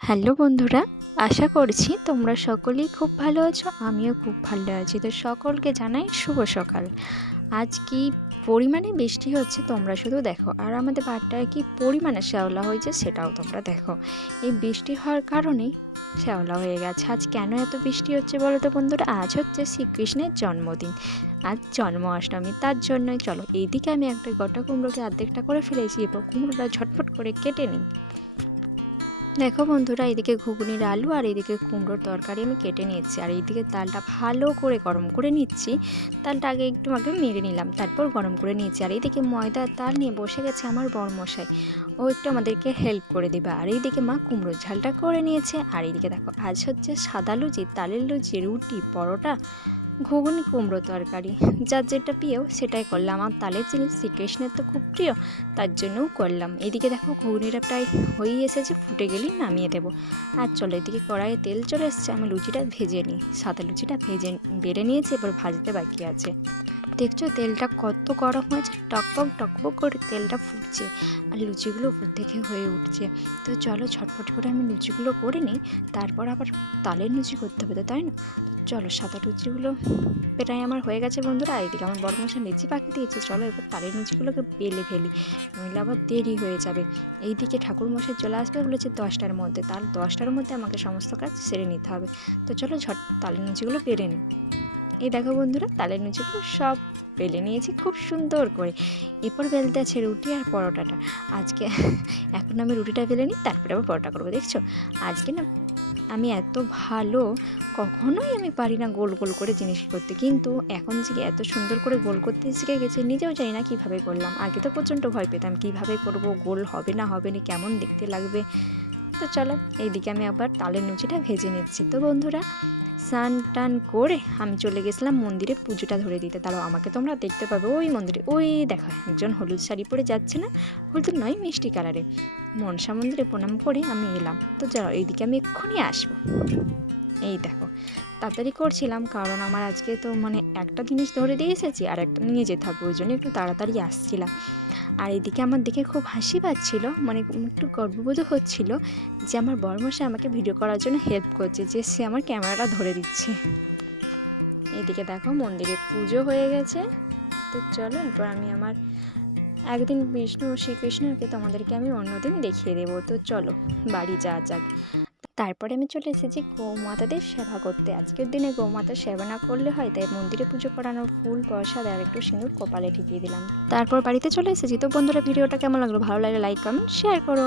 Hello বন্ধুরা, আশা করছি তোমরা সকলেই খুব ভালো আছো। আমিও খুব ভালো আছি। তো সকলকে জানাই শুভ সকাল। আজ কি পরিমাণে বৃষ্টি হচ্ছে তোমরা শুধু দেখো, আর আমাদের বাড়িটায় কি পরিমাণে শ্যাওলা হয়েছে সেটাও তোমরা দেখো। এই বৃষ্টি হওয়ার কারণেই শ্যাওলা হয়ে গেছে। আজ কেন এত বৃষ্টি হচ্ছে বলো তো বন্ধুরা? আজ হচ্ছে শ্রীকৃষ্ণের জন্মদিন, আজ জন্মাষ্টমী। তার জন্যই চলো এইদিকে আমি একটা গোটা কুমড়োকে অর্ধেকটা করে ফেলেছি, এবার কুমড়োটা ঝটফট করে কেটে নিই। দেখো বন্ধুরা, এদিকে ঘুগনির আলু আর এদিকে কুমড়োর তরকারি আমি কেটে নিচ্ছি, আর এইদিকে তালটা ভালো করে গরম করে নিচ্ছি। তালটা আগে নেড়ে নিলাম, তারপর গরম করে নিয়েছি। আর এইদিকে ময়দা তাল নিয়ে বসে গেছে আমার বড়মশাই, ও একটু আমাদেরকে হেল্প করে দেবে। আর এইদিকে মা কুমড়োর ঝালটা করে নিয়েছে। আর এইদিকে দেখো, আজ হচ্ছে সাদা লুচি, তালের লুচি, রুটি, পরোটা, ঘুগনি, কুমড়ো তরকারি, যার যেটা প্রিয় সেটাই করলাম। আমার তালের জিনিস শ্রীকৃষ্ণের তো খুব প্রিয়, তার জন্যও করলাম। এদিকে দেখো ঘুগনিটা প্রায় হয়েই এসেছে, ফুটে গেলেই নামিয়ে দেবো। আর চলো, এদিকে কড়াইয়ে তেল চলে এসছে, আমি লুচিটা ভেজে নিই। সাদা লুচিটা বেড়ে নিয়েছি, এবার ভাজতে বাকি আছে। দেখছো তেলটা কত গরম হয়েছে, টকবক টকবক করে তেলটা ফুটছে, আর লুচিগুলো উপর থেকে হয়ে উঠছে। তো চলো ছটফট করে আমি লুচিগুলো করে নিই, তারপর আবার তালের লুচি করতে হবে, তাই না? তো চলো, সাদা লুচিগুলো প্রায় আমার হয়ে গেছে বন্ধুরা। এইদিকে আমার বড় মশাই লিচি পাখি দিয়েছে, চলো এবার তালের লুচিগুলোকে বেলে ফেলি, নইলে আবার দেরি হয়ে যাবে। এইদিকে ঠাকুর মশাই চলে আসবে বলেছে 10টার মধ্যে, তার 10টার মধ্যে আমাকে সমস্ত কাজ সেরে নিতে হবে। তো চলো ঝট তালের লুচিগুলো বেলে নিই। এই দেখো বন্ধুরা, তালের লুচিগুলো সব বেলে নিয়েছি খুব সুন্দর করে। এরপর বেলতে আছে রুটি আর পরোটাটা। আজকে এখন আমি রুটিটা বেলে নিই, তারপরে আবার পরোটা করবো। দেখছো আজকে না আমি এত ভালো, কখনোই আমি পারি না গোল গোল করে জিনিস করতে, কিন্তু এখন যে এত সুন্দর করে গোল করতে শিখে গেছে, নিজেও জানি না কীভাবে করলাম। আগে তো প্রচণ্ড ভয় পেতাম কীভাবে করব, গোল হবে না হবে না, কেমন দেখতে লাগবে। তো চলো, এইদিকে আমি আবার তালের লুচিটা ভেজে নিচ্ছি। তো বন্ধুরা, স্নান টান করে আমি চলে গেছিলাম মন্দিরে পুজোটা ধরে দিতে। তারও আমাকে তোমরা দেখতে পাবে ওই মন্দিরে, ওই দেখো একজন হলুদ শাড়ি পরে যাচ্ছে না, হলুদ নয় মিষ্টি কালারে। মনসা মন্দিরে প্রণাম করে আমি এলাম। তো চলো, এইদিকে আমি এক্ষুনি আসবো। এই দেখো, তাড়াতাড়ি করছিলাম কারণ আমার আজকে তো একটা জিনিস ধরে দিয়ে এসেছি, আর একটা নিয়ে যেতে হবে, ওই জন্য একটু তাড়াতাড়ি আসছিলাম। আর এদিকে আমার দেখে খুব হাসি পাচ্ছিল, একটু গর্ববোধ হচ্ছিল যে আমার বড়মশাই আমাকে ভিডিও করার জন্য হেল্প করছে, যে সে আমার ক্যামেরাটা ধরে দিচ্ছে। এদিকে দেখো মন্দিরে পুজো হয়ে গেছে। তো চলো, এরপর আমি আমার একদিন বিষ্ণু শ্রীকৃষ্ণকে তোমাদেরকে আমি অন্যদিন দেখিয়ে দেবো। তো চলো বাড়ি যাওয়া যাক। তারপরে আমি চলে এসেছি গৌমাতাদের সেবা করতে। আজকের দিনে গৌমাতার সেবা না করলে হয়, তাই মন্দিরে পুজো করানোর ফুল প্রসাদ আর একটু সিঁদুর কপালে ঠেকিয়ে দিলাম। তারপর বাড়িতে চলে এসেছি। তো বন্ধুরা, ভিডিওটা কেমন লাগলো? ভালো লাগলে লাইক কমেন্ট শেয়ার করো।